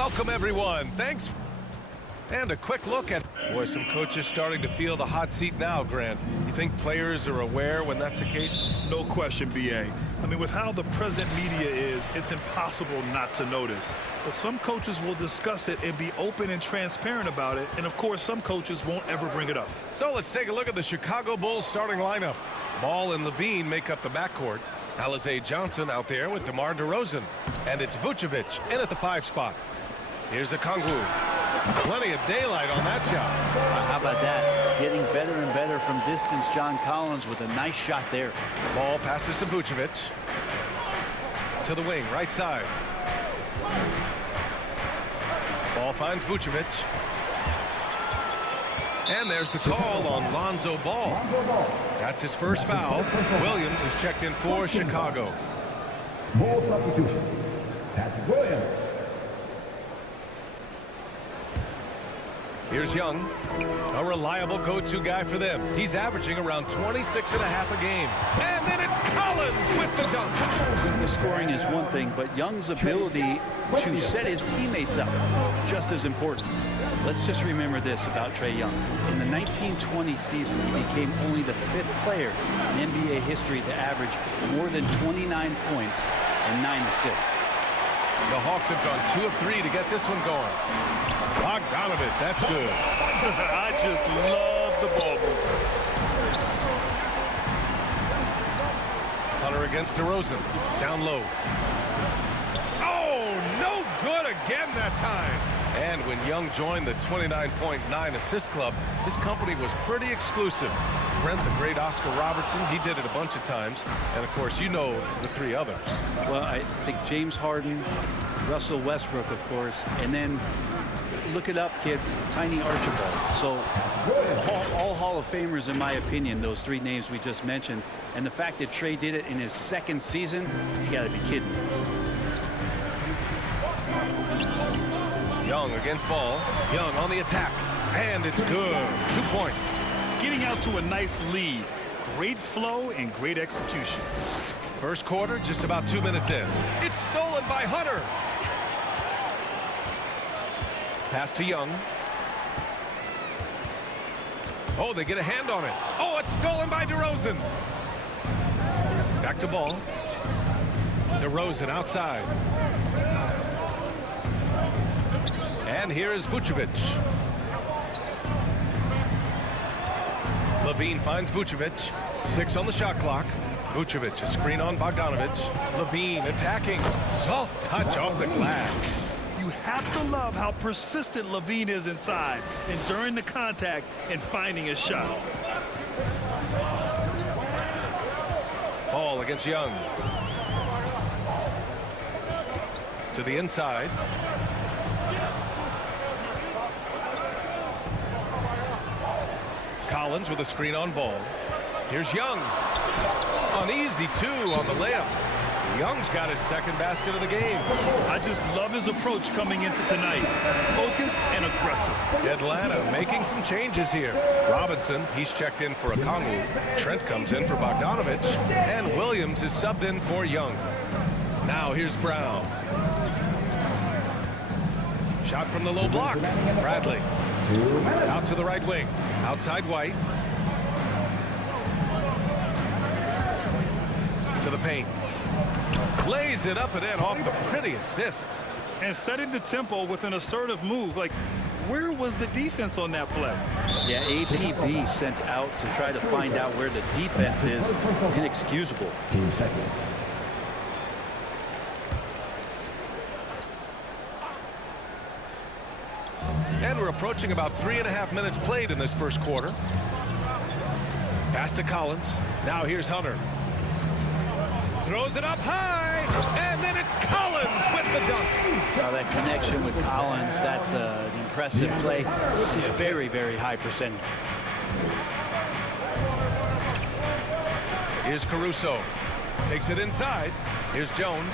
Welcome, everyone. Thanks. And a quick look at... Boy, some coaches starting to feel the hot seat now, Grant. You think players are aware when that's the case? No question, B.A. I mean, with how the present media is, it's impossible not to notice. But some coaches will discuss it and be open and transparent about it. And, of course, some coaches won't ever bring it up. So let's take a look at the Chicago Bulls starting lineup. Ball and Levine make up the backcourt. Alize Johnson out there with DeMar DeRozan. And it's Vucevic in at the 5 spot. Here's a Okongwu. Plenty of daylight on that shot. How about that? Getting better and better from distance. John Collins with a nice shot there. Ball passes to Vucevic. To the wing, right side. Ball finds Vucevic. And there's the call on Lonzo Ball. That's his first foul. Williams is checked in for Chicago. Ball substitution. Patrick Williams. Here's Young, a reliable go-to guy for them. He's averaging around 26 and a half a game. And then it's Collins with the dunk. The scoring is one thing, but Young's ability to set his teammates up, just as important. Let's just remember this about Trae Young. In the 1920 season, he became only the 5th player in NBA history to average more than 29 points and 9 assists. The Hawks have gone 2 of 3 to get this one going. Bogdanovich, that's good. I just love the ball movement. Hunter against DeRozan. Down low. Oh, no good again that time. And when Young joined the 29.9 assist club, his company was pretty exclusive. Brent, the great Oscar Robertson, he did it a bunch of times. And, of course, you know the 3 others. Well, I think James Harden, Russell Westbrook, of course, and then look it up, kids, Tiny Archibald. So all Hall of Famers, in my opinion, those 3 names we just mentioned. And the fact that Trae did it in his 2nd season, you got to be kidding me. Young against Ball. Young on the attack. And it's good. 2 points. Getting out to a nice lead. Great flow and great execution. First quarter, just about 2 minutes in. It's stolen by Hunter. Pass to Young. Oh, they get a hand on it. Oh, it's stolen by DeRozan. Back to Ball. DeRozan outside. And here is Vucevic. Levine finds Vucevic. 6 on the shot clock. Vucevic, a screen on Bogdanovich. Levine attacking. Soft touch off the glass. You have to love how persistent Levine is inside, enduring the contact and finding a shot. Ball against Young. To the inside. Collins with a screen on Ball. Here's Young. An easy 2 on the layup. Young's got his 2nd basket of the game. I just love his approach coming into tonight. Focused and aggressive. Atlanta making some changes here. Robinson, he's checked in for Okongwu. Trent comes in for Bogdanovich. And Williams is subbed in for Young. Now here's Brown. Shot from the low block. Bradley. Out to the right wing. Outside White. To the paint. Lays it up and in off the pretty assist. And setting the tempo with an assertive move. Like, where was the defense on that play? Yeah, APB sent out to try to find out where the defense is. Inexcusable. Team second. And we're approaching about 3.5 minutes played in this first quarter. Pass to Collins. Now here's Hunter. Throws it up high, and then it's Collins with the dunk. Now that connection with Collins, that's an impressive play. Very, very high percentage. Here's Caruso. Takes it inside. Here's Jones.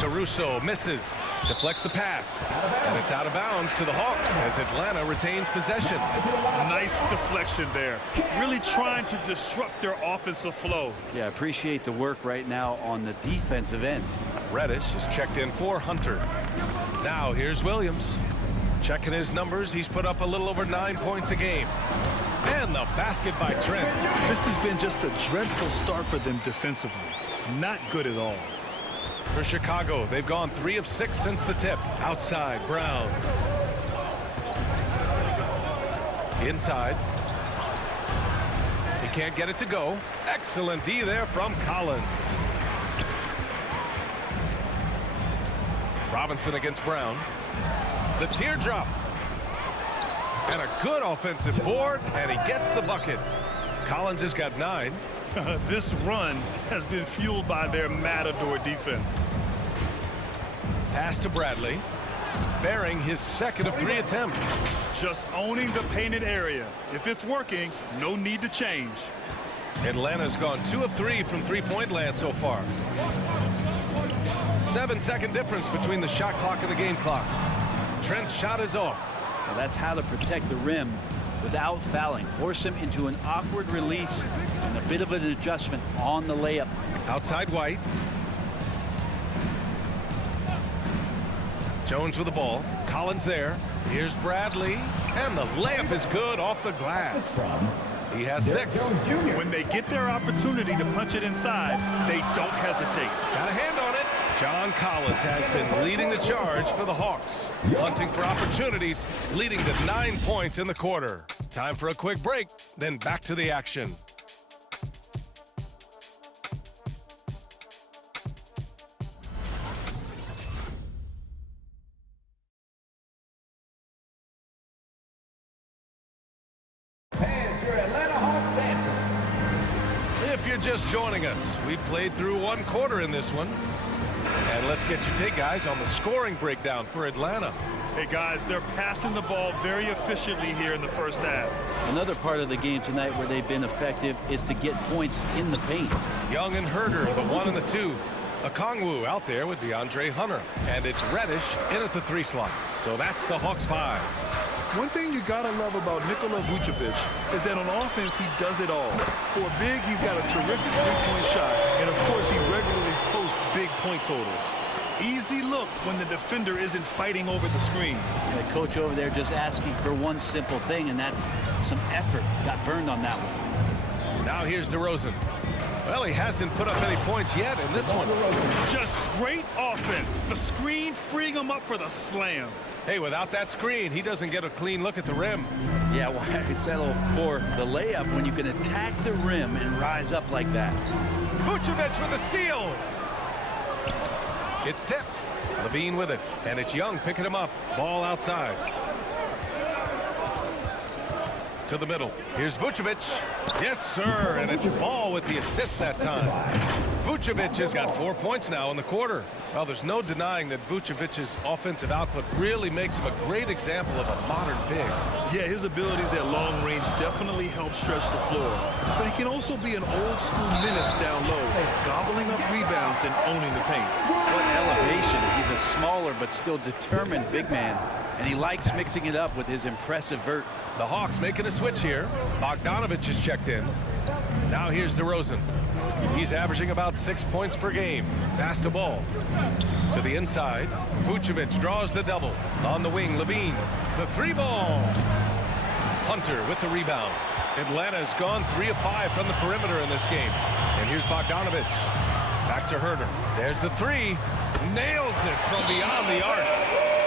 Caruso misses. Deflects the pass. And it's out of bounds to the Hawks as Atlanta retains possession. Nice deflection there. Really trying to disrupt their offensive flow. Yeah, appreciate the work right now on the defensive end. Reddish is checked in for Hunter. Now here's Williams. Checking his numbers, he's put up a little over 9 points a game. And the basket by Trent. This has been just a dreadful start for them defensively. Not good at all. For Chicago, they've gone 3 of 6 since the tip. Outside, Brown. Inside. He can't get it to go. Excellent D there from Collins. Robinson against Brown. The teardrop. And a good offensive board, and he gets the bucket. Collins has got 9. This run has been fueled by their matador defense. Pass to Bradley. Bearing his second of 3 attempts. Just owning the painted area. If it's working, no need to change. Atlanta's gone 2 of 3 from three-point land so far. 7-second difference between the shot clock and the game clock. Trent's shot is off. Well, that's how to protect the rim without fouling. Force him into an awkward release and a bit of an adjustment on the layup. Outside White. Jones with the ball. Collins there. Here's Bradley. And the layup is good off the glass. He has 6. When they get their opportunity to punch it inside, they don't hesitate. Got a hand on it. John Collins has been leading the charge for the Hawks. Hunting for opportunities, leading to 9 points in the quarter. Time for a quick break, then back to the action. If you're just joining us, we've played through 1 quarter in this one. And let's get your take, guys, on the scoring breakdown for Atlanta. Hey, guys, they're passing the ball very efficiently here in the first half. Another part of the game tonight where they've been effective is to get points in the paint. Young and Herder, the 1 and the 2. Okongwu out there with DeAndre Hunter. And it's Reddish in at the 3 slot. So that's the Hawks 5. One thing you gotta love about Nikola Vucevic is that on offense, he does it all. For a big, he's got a terrific three-point shot, and of course, he regularly posts big point totals. Easy look when the defender isn't fighting over the screen. The coach over there just asking for one simple thing, and that's some effort. Got burned on that one. Now here's DeRozan. Well, he hasn't put up any points yet in this one. Just great offense. The screen freeing him up for the slam. Hey, without that screen, he doesn't get a clean look at the rim. Yeah, why settle for the layup when you can attack the rim and rise up like that? Vucevic with a steal. It's tipped. Levine with it, and it's Young picking him up. Ball outside. To the middle. Here's Vucevic. Yes, sir, and it's Ball with the assist that time. Vucevic has got 4 points now in the quarter. Well, there's no denying that Vucevic's offensive output really makes him a great example of a modern big. Yeah, his abilities at long range definitely help stretch the floor. But he can also be an old-school menace down low, gobbling up rebounds and owning the paint. What elevation. He's a smaller but still determined big man, and he likes mixing it up with his impressive vert. The Hawks making a switch here. Bogdanovich is checked in. Now here's DeRozan. He's averaging about 6 points per game. Pass the ball. To the inside. Vucevic draws the double. On the wing, Levine. The 3-ball. Hunter with the rebound. Atlanta's gone 3 of 5 from the perimeter in this game. And here's Bogdanovich. Back to Herder. There's the 3. Nails it from beyond the arc.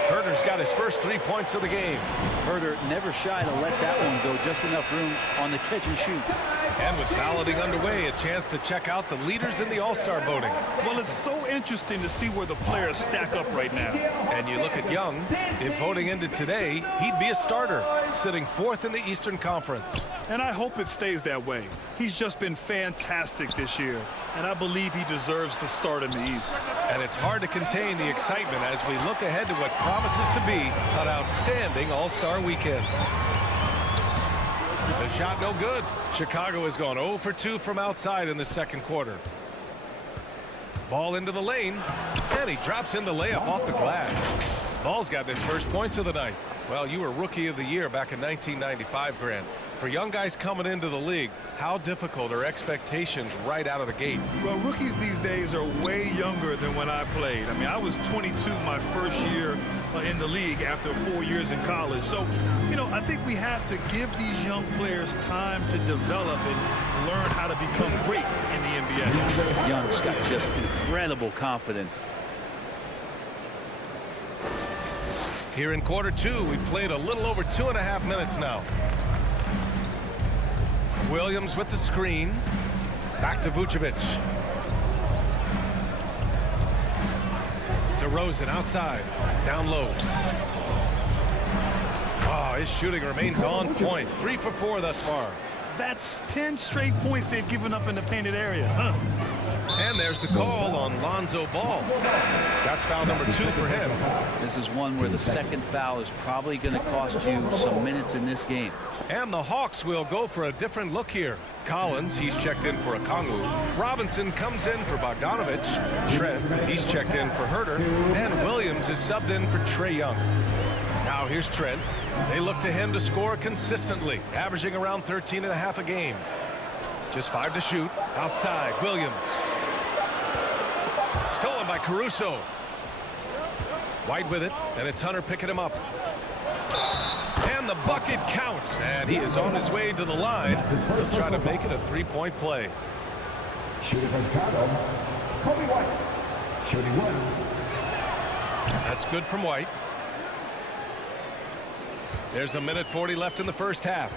Herder's got his first 3 points of the game. Herder never shy to let that one go. Just enough room on the catch and shoot. And with balloting underway, a chance to check out the leaders in the All-Star voting. Well, it's so interesting to see where the players stack up right now. And you look at Young. If voting ended today, he'd be a starter, sitting 4th in the Eastern Conference. And I hope it stays that way. He's just been fantastic this year, and I believe he deserves to start in the East. And it's hard to contain the excitement as we look ahead to what promises to be an outstanding All-Star weekend. The shot no good. Chicago has gone 0 for 2 from outside in the second quarter. Ball into the lane, and he drops in the layup off the glass. Ball's got his first points of the night. Well, you were Rookie of the Year back in 1995, Grant. For young guys coming into the league, how difficult are expectations right out of the gate? Well, rookies these days are way younger than when I played. I mean, I was 22 my first year in the league after 4 years in college. So, you know, I think we have to give these young players time to develop and learn how to become great in the NBA. Young's got just incredible confidence. Here in quarter two, we've played a little over 2.5 minutes now. Williams with the screen. Back to Vucevic. DeRozan outside. Down low. Oh, his shooting remains on point. 3 for 4 thus far. That's 10 straight points they've given up in the painted area. Huh? And there's the call on Lonzo Ball. That's foul number 2 for him. This is one where the second foul is probably going to cost you some minutes in this game. And the Hawks will go for a different look here. Collins, he's checked in for Okongwu. Robinson comes in for Bogdanovic. Trent, he's checked in for Herter. And Williams is subbed in for Trae Young. Now here's Trent. They look to him to score consistently, averaging around 13.5 a game. Just 5 to shoot. Outside, Williams. Stolen by Caruso. White with it, and it's Hunter picking him up. And the bucket counts, and he is on his way to the line. He'll try to make it a 3-point play. Shooting from Chicago, Kobe White. Shooting 1. That's good from White. There's 1:40 left in the first half.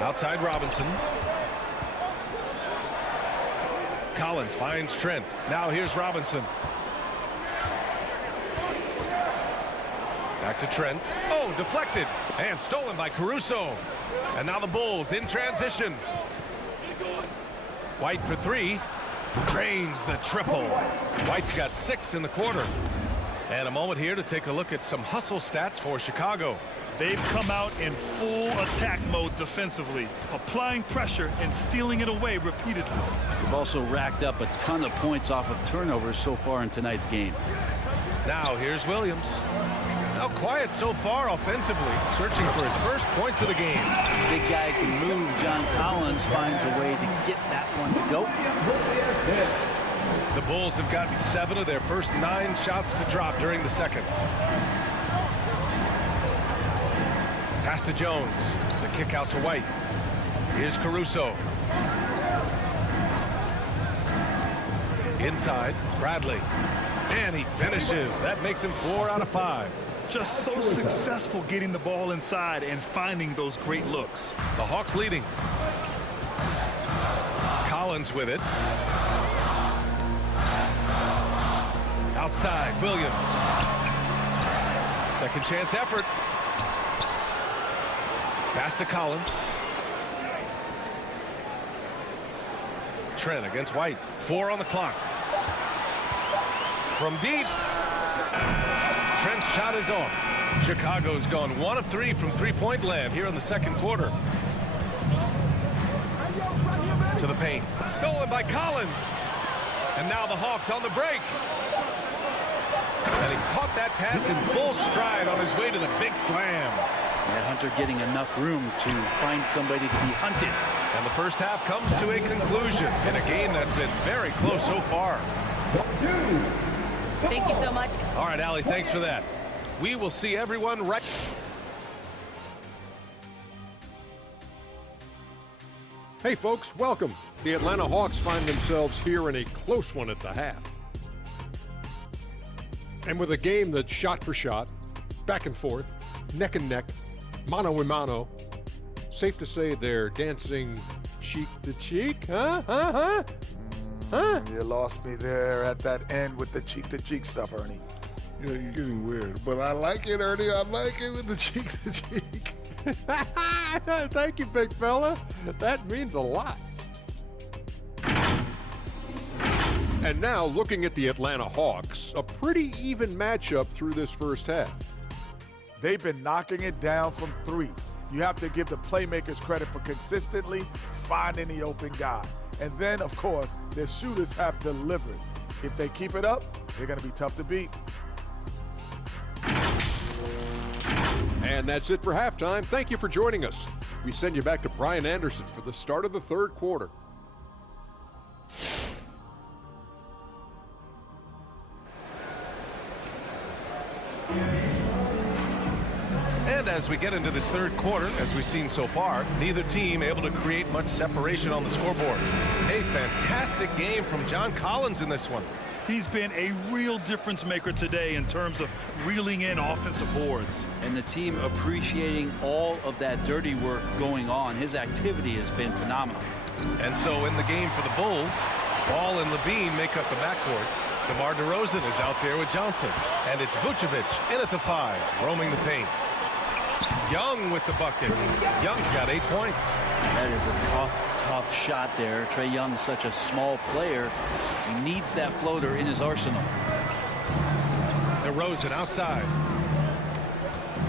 Outside Robinson. Collins finds Trent. Now here's Robinson. Back to Trent. Oh, deflected. And stolen by Caruso. And now the Bulls in transition. White for 3. Drains the triple. White's got 6 in the quarter. And a moment here to take a look at some hustle stats for Chicago. They've come out in full attack mode defensively, applying pressure and stealing it away repeatedly. They've also racked up a ton of points off of turnovers so far in tonight's game. Now here's Williams. Now quiet so far offensively, searching for his first points of the game. Big guy can move. John Collins finds a way to get that one to go. The Bulls have gotten 7 of their first 9 shots to drop during the second. Pass to Jones. The kick out to White. Here's Caruso. Inside, Bradley. And he finishes. That makes him 4 out of 5. Just so successful getting the ball inside and finding those great looks. The Hawks leading. Collins with it. Outside, Williams. Second chance effort. Pass to Collins. Trent against White. 4 on the clock. From deep. Trent's shot is off. Chicago's gone 1 of 3 from three-point land here in the second quarter. To the paint. Stolen by Collins. And now the Hawks on the break. And he caught that pass in full stride on his way to the big slam. And Hunter getting enough room to find somebody to be hunted. And the first half comes to a conclusion in a game that's been very close so far. Thank you so much. All right, Allie, thanks for that. We will see everyone right. Hey folks, welcome. The Atlanta Hawks find themselves here in a close one at the half. And with a game that's shot for shot, back and forth, neck and neck, mano a mano, safe to say they're dancing cheek to cheek, huh? You lost me there at that end with the cheek-to-cheek stuff, Ernie. Yeah, you're getting weird. But I like it, Ernie. I like it with the cheek-to-cheek. Thank you, big fella. That means a lot. And now, looking at the Atlanta Hawks, a pretty even matchup through this first half. They've been knocking it down from 3. You have to give the playmakers credit for consistently finding the open guy. And then, of course, their shooters have delivered. If they keep it up, they're going to be tough to beat. And that's it for halftime. Thank you for joining us. we send you back to Brian Anderson for the start of the third quarter. And as we get into this third quarter, as we've seen so far, neither team able to create much separation on the scoreboard. A fantastic game from John Collins in this one. He's been a real difference maker today in terms of reeling in offensive boards. And the team appreciating all of that dirty work going on. His activity has been phenomenal. And so in the game for the Bulls, Ball and Levine make up the backcourt. DeMar DeRozan is out there with Johnson. And it's Vucevic in at the 5, roaming the paint. Young with the bucket. Young's got 8 points. That is a tough shot there. Trae Young's such a small player. He needs that floater in his arsenal. DeRozan outside.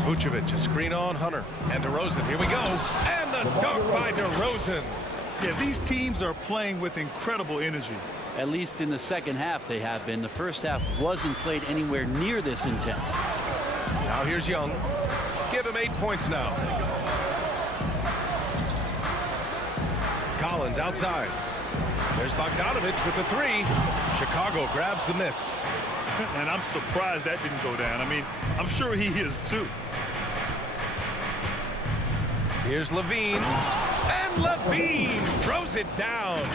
Vucevic, a screen on Hunter. And DeRozan, here we go. And the dunk by DeRozan. Yeah, these teams are playing with incredible energy. At least in the second half they have been. The first half wasn't played anywhere near this intense. Now here's Young. Give him 8 points now. Collins outside. There's Bogdanovich with the 3. Chicago grabs the miss. And I'm surprised that didn't go down. I mean, I'm sure he is too. Here's Levine. And Levine throws it down.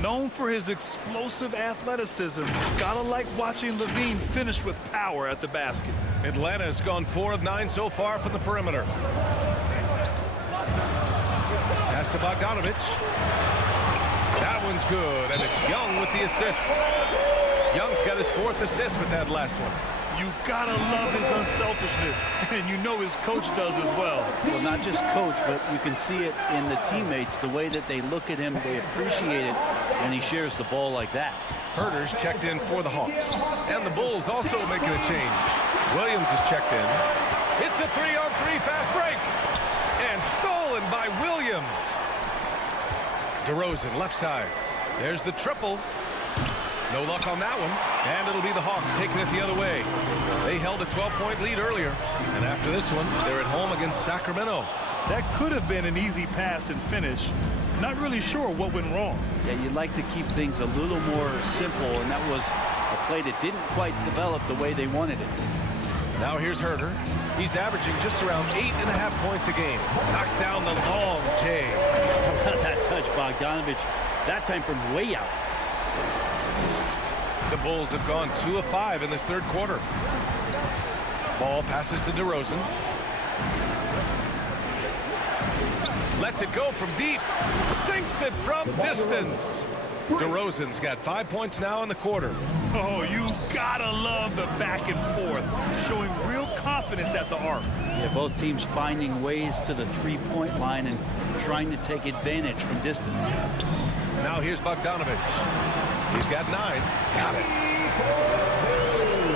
Known for his explosive athleticism, gotta like watching Levine finish with power at the basket. Atlanta's gone 4 of 9 so far from the perimeter. Pass to Bogdanovich. That one's good, and it's Young with the assist. Young's got his 4th assist with that last one. You gotta love his unselfishness, and you know his coach does as well. Well, not just coach, but you can see it in the teammates, the way that they look at him, they appreciate it when he shares the ball like that. Herter's checked in for the Hawks. And the Bulls also making a change. Williams is checked in. It's a 3-on-3 fast break. And stolen by Williams. DeRozan left side. There's the triple. No luck on that one. And it'll be the Hawks taking it the other way. They held a 12-point lead earlier. And after this one, they're at home against Sacramento. That could have been an easy pass and finish. Not really sure what went wrong. Yeah, you'd like to keep things a little more simple, and that was a play that didn't quite develop the way they wanted it. Now here's Herter. He's averaging just around 8.5 points a game. Knocks down the long J. How about that touch, Bogdanovich? That time from way out. The Bulls have gone 2 of 5 in this third quarter. Ball passes to DeRozan. Lets it go from deep. Sinks it from distance. DeRozan's got 5 points now in the quarter. Oh, you gotta love the back and forth, showing real confidence at the arc. Yeah, both teams finding ways to the three-point line and trying to take advantage from distance. Now here's Bogdanovich. He's got 9. Got it.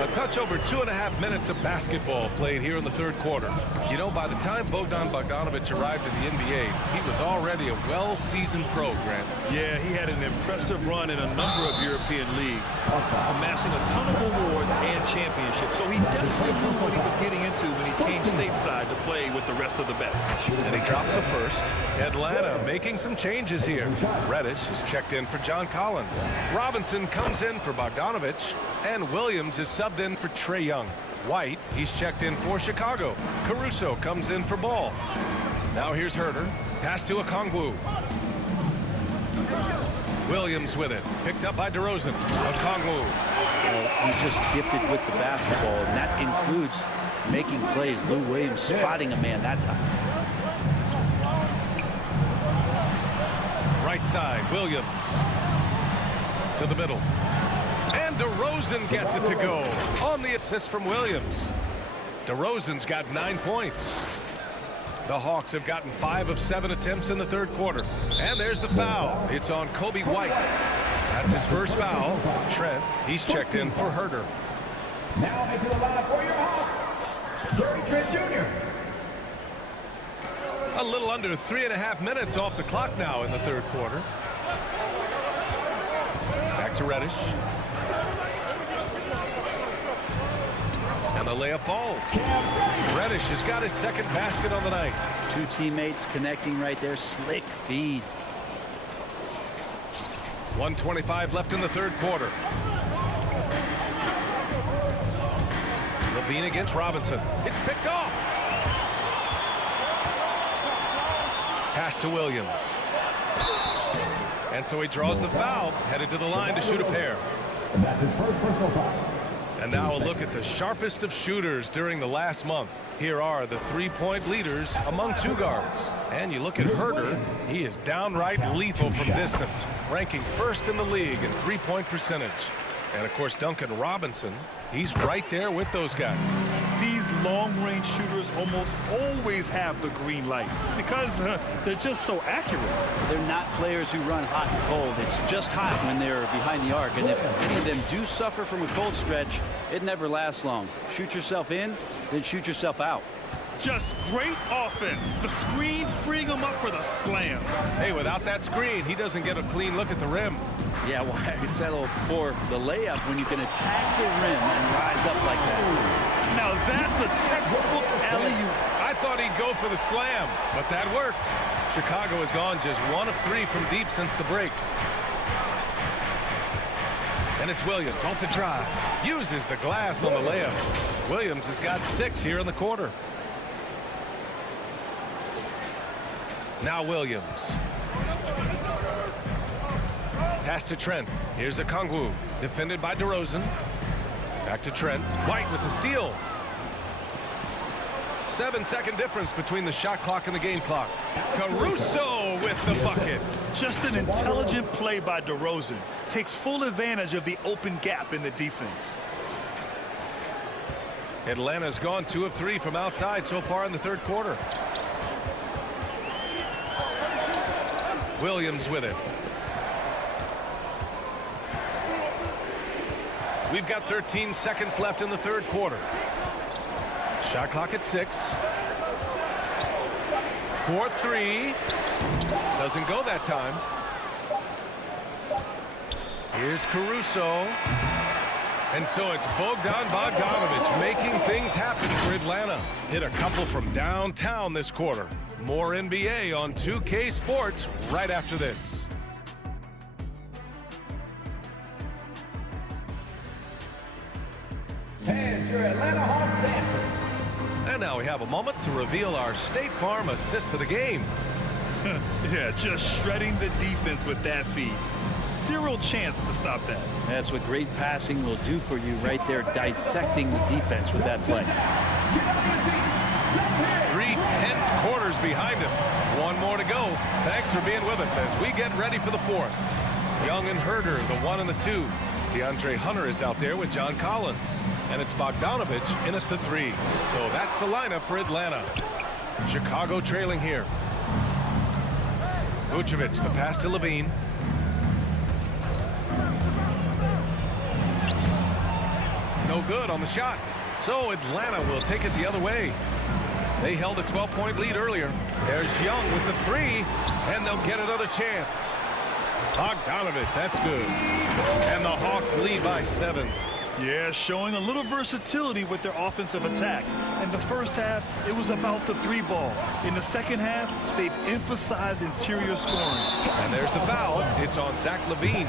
A touch over 2.5 minutes of basketball played here in the third quarter. You know, by the time Bogdanovich arrived in the NBA, he was already a well-seasoned pro, Grant. Yeah, he had an impressive run in a number of European leagues, amassing a ton of awards and championships. So he definitely knew what he was getting into when he came stateside to play with the rest of the best. And he drops the first. Atlanta making some changes here. Reddish is checked in for John Collins. Robinson comes in for Bogdanovich. And Williams is subbed in for Trae Young. White, he's checked in for Chicago. Caruso comes in for Ball. Now here's Herter. Pass to Okongwu. Williams with it. Picked up by DeRozan. Okongwu. He's just gifted with the basketball, and that includes making plays. Lou Williams spotting a man that time. Right side, Williams. To the middle. And DeRozan gets it to go on the assist from Williams. DeRozan's got 9 points. The Hawks have gotten 5 of 7 attempts in the third quarter. And there's the foul. It's on Kobe White. That's his first foul. Trent, he's checked in for Herter. Now into the lineup for your Hawks, Gary Trent Jr. A little under 3.5 minutes off the clock now in the third quarter. Back to Reddish. And the the layup falls. Reddish has got his second basket on the night. Two teammates connecting right there. Slick feed. 1:25 left in the third quarter. Levine against Robinson. It's picked off. Pass to Williams. And so he draws the foul, headed to the line to shoot a pair. That's his first personal foul. And now a look at the sharpest of shooters during the last month. Here are the three-point leaders among two guards. And you look at Herder, he is downright lethal from distance, ranking first in the league in three-point percentage. And of course, Duncan Robinson, he's right there with those guys. These long-range shooters almost always have the green light because they're just so accurate. They're not players who run hot and cold. It's just hot when they're behind the arc. And if any of them do suffer from a cold stretch, it never lasts long. Shoot yourself in, then shoot yourself out. Just great offense. The screen freeing him up for the slam. Hey, without that screen, he doesn't get a clean look at the rim. Yeah, why settle for the layup when you can attack the rim and rise up like that? Now that's a textbook alley-oop. I thought he'd go for the slam, but that worked. Chicago has gone just 1 of 3 from deep since the break. And it's Williams off the drive. Uses the glass on the layup. Williams has got 6 here in the quarter. Now Williams. Pass to Trent. Here's a Kongwu. Defended by DeRozan. Back to Trent. White with the steal. 7-second difference between the shot clock and the game clock. Caruso with the bucket. Just an intelligent play by DeRozan. Takes full advantage of the open gap in the defense. Atlanta's gone 2 of 3 from outside so far in the third quarter. Williams with it. We've got 13 seconds left in the third quarter. Shot clock at 6. 4-3. Doesn't go that time. Here's Caruso. And so it's Bogdan Bogdanović making things happen for Atlanta. Hit a couple from downtown this quarter. More NBA on 2K Sports right after this. And your Atlanta Hawks dancing. And now we have a moment to reveal our State Farm assist for the game. Yeah, just shredding the defense with that feed. Zero chance to stop that. That's what great passing will do for you right there, dissecting the defense with that play. 3 tense quarters behind us. 1 more to go. Thanks for being with us as we get ready for the 4th. Young and Herder, the 1 and the 2. DeAndre Hunter is out there with John Collins. And it's Bogdanović in at the 3. So that's the lineup for Atlanta. Chicago trailing here. Vucevic, the pass to Levine. No good on the shot. So Atlanta will take it the other way. They held a 12-point lead earlier. There's Young with the 3, and they'll get another chance. Bogdanović, that's good. And the Hawks lead by 7. Yeah, showing a little versatility with their offensive attack. In the first half, it was about the 3 ball. In the second half, they've emphasized interior scoring. And there's the foul. It's on Zach LaVine.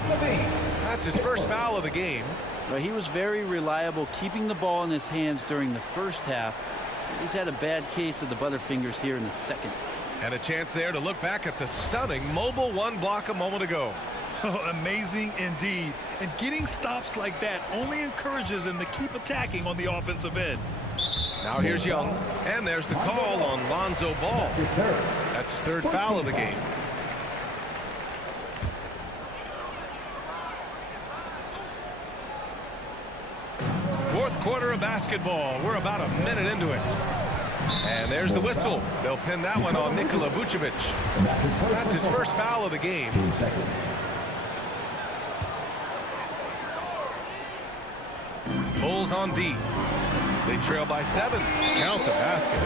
That's his first foul of the game. Well, he was very reliable, keeping the ball in his hands during the first half. He's had a bad case of the butterfingers here in the second. And a chance there to look back at the stunning mobile 1 block a moment ago. Amazing indeed. And getting stops like that only encourages them to keep attacking on the offensive end. Now here's Young. And there's the call on Lonzo Ball. That's his 3rd foul of the game. Fourth quarter of basketball. We're about a minute into it. And there's the whistle. They'll pin that one on Nikola Vucevic. That's his first foul of the game. 2 seconds. Bulls on D. They trail by 7. Count the basket.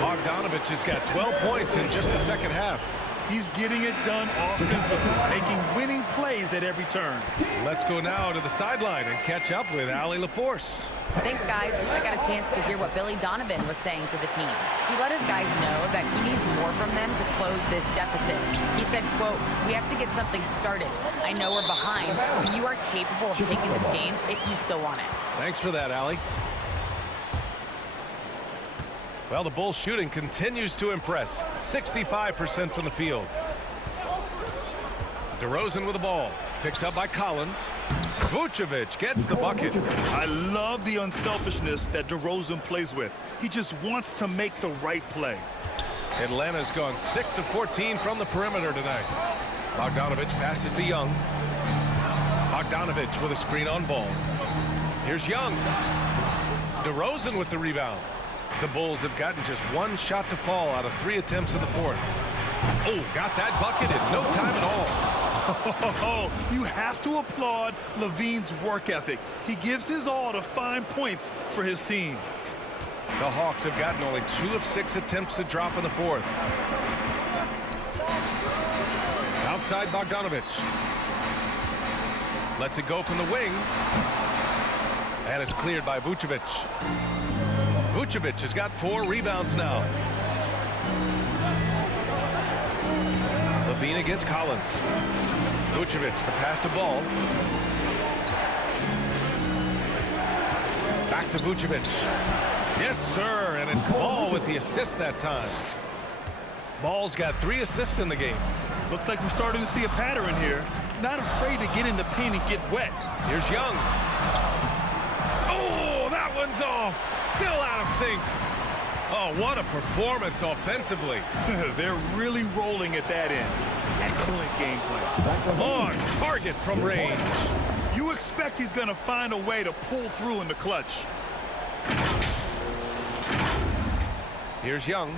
Bogdanović has got 12 points in just the second half. He's getting it done offensively, making winning plays at every turn. Let's go now to the sideline and catch up with Allie LaForce. Thanks, guys. I got a chance to hear what Billy Donovan was saying to the team. He let his guys know that he needs more from them to close this deficit. He said, quote, "We have to get something started. I know we're behind, but you are capable of taking this game if you still want it." Thanks for that, Allie. Well, the Bulls shooting continues to impress. 65% from the field. DeRozan with the ball. Picked up by Collins. Vucevic gets the bucket. I love the unselfishness that DeRozan plays with. He just wants to make the right play. Atlanta's gone 6 of 14 from the perimeter tonight. Bogdanovic passes to Young. Bogdanovic with a screen on ball. Here's Young. DeRozan with the rebound. The Bulls have gotten just one shot to fall out of 3 attempts in the fourth. Oh, got that bucket in no time at all. You have to applaud Levine's work ethic. He gives his all to find points for his team. The Hawks have gotten only 2 of 6 attempts to drop in the fourth. Outside Bogdanovic. Lets it go from the wing. And it's cleared by Vucevic. Vucevic has got 4 rebounds now. Levine against Collins. Vucevic, the pass to Ball. Back to Vucevic. Yes, sir, and it's Ball with the assist that time. Ball's got 3 assists in the game. Looks like we're starting to see a pattern here. Not afraid to get in the paint and get wet. Here's Young. Oh, that one's off. Still out of sync. Oh, what a performance offensively. They're really rolling at that end. Excellent game plan. On target from range. You expect he's going to find a way to pull through in the clutch. Here's Young.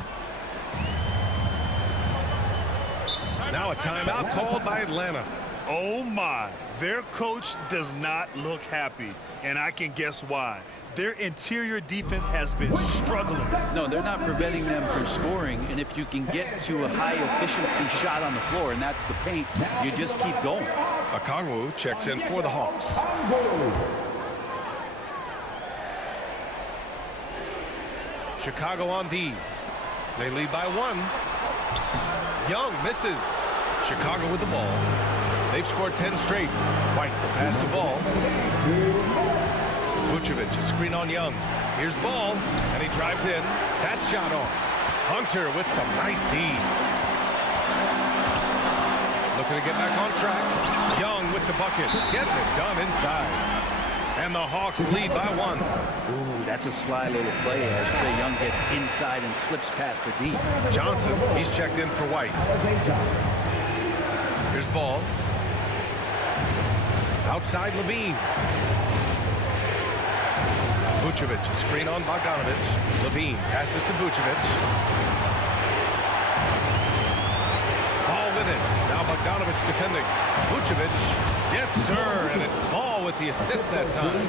Now a timeout called by Atlanta. Oh my, their coach does not look happy, and I can guess why. Their interior defense has been struggling. No, they're not preventing them from scoring, and if you can get to a high-efficiency shot on the floor, and that's the paint, you just keep going. Okongwu checks in for the Hawks. Chicago on D. They lead by 1. Young misses. Chicago with the ball. They've scored 10 straight. White, the pass to Ball. Vucevic, a screen on Young. Here's Ball, and he drives in. That shot off. Hunter with some nice D. Looking to get back on track. Young with the bucket, getting it done inside. And the Hawks lead by 1. Ooh, that's a sly little play as Trae Young gets inside and slips past the D. Johnson, he's checked in for White. Here's Ball. Outside Levine. Vucevic, a screen on Bogdanovic. Levine passes to Vucevic. Ball with it. Now Bogdanovic defending. Vucevic, yes sir, and it's Ball with the assist that time.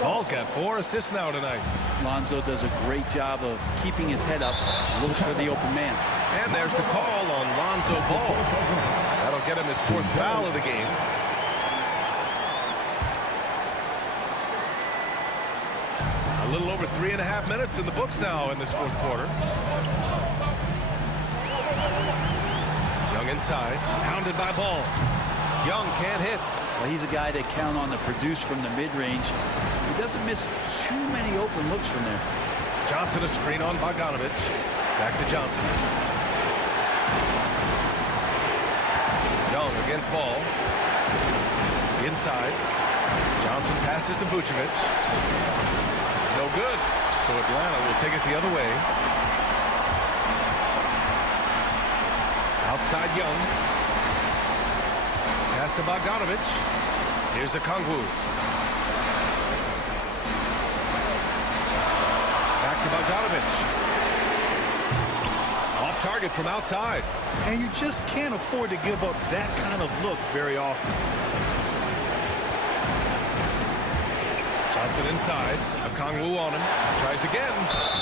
Ball's got 4 assists now tonight. Lonzo does a great job of keeping his head up, looks for the open man. And there's the call on Lonzo Ball. That'll get him his 4th foul of the game. A little over 3.5 minutes in the books now in this 4th quarter. Young inside, pounded by Ball. Young can't hit. Well, he's a guy they count on to produce from the mid-range. He doesn't miss too many open looks from there. Johnson a screen on Bogdanovic. Back to Johnson. Young against Ball. Inside. Johnson passes to Vucevic. No good. So Atlanta will take it the other way. Outside Young. Pass to Bogdanovic. Here's Okongwu. Back to Bogdanovic. Off target from outside. And you just can't afford to give up that kind of look very often. Johnson Johnson inside. Okongwu on him. Tries again.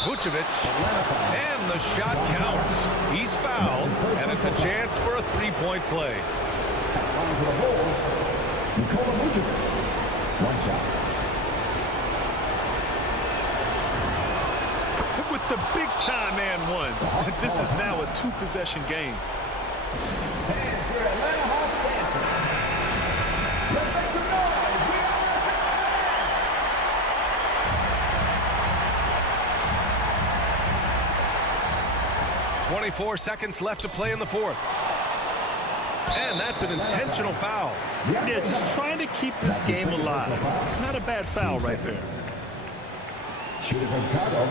Vucevic. And the shot counts. He's fouled, and it's a chance for a three-point play. Line for the Bulls, Nikola Vucevic. One shot. With the big-time and one. This is now a two-possession game. Fans here at Atlanta Hawks dancing. Let's make some noise. We are the 24 seconds left to play in the fourth. And that's an intentional foul. Yeah, just trying to keep this game alive. Not a bad foul right there. Shooter from Chicago,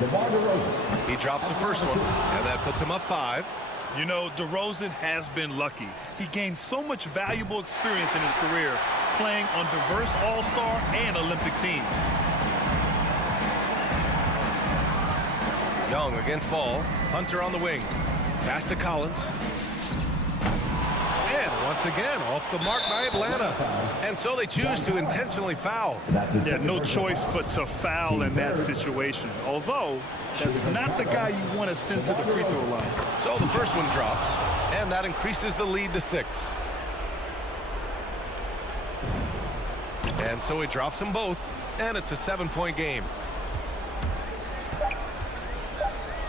DeMar DeRozan. He drops the first one, and that puts him up 5. You know, DeRozan has been lucky. He gained so much valuable experience in his career playing on diverse All-Star and Olympic teams. Young against Ball. Hunter on the wing. Pass to Collins. And once again, off the mark by Atlanta. And so they choose to intentionally foul. Yeah, no choice but to foul in that situation. Although, that's not the guy you want to send to the free throw line. So the first one drops, and that increases the lead to 6. And so he drops them both, and it's a 7-point game.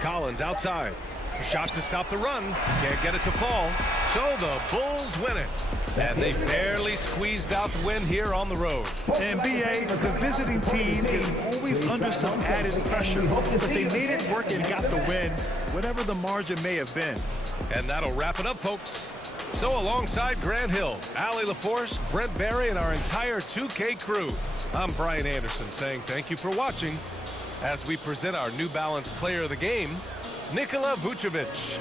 Collins outside. A shot to stop the run. Can't get it to fall. So the Bulls win it. And they barely squeezed out the win here on the road. And BA, the visiting team is always under some added pressure, but they made it work and got the win, whatever the margin may have been. And that'll wrap it up, folks. So alongside Grant Hill, Allie LaForce, Brent Barry, and our entire 2K crew, I'm Brian Anderson saying thank you for watching as we present our New Balance Player of the Game, Nikola Vucevic.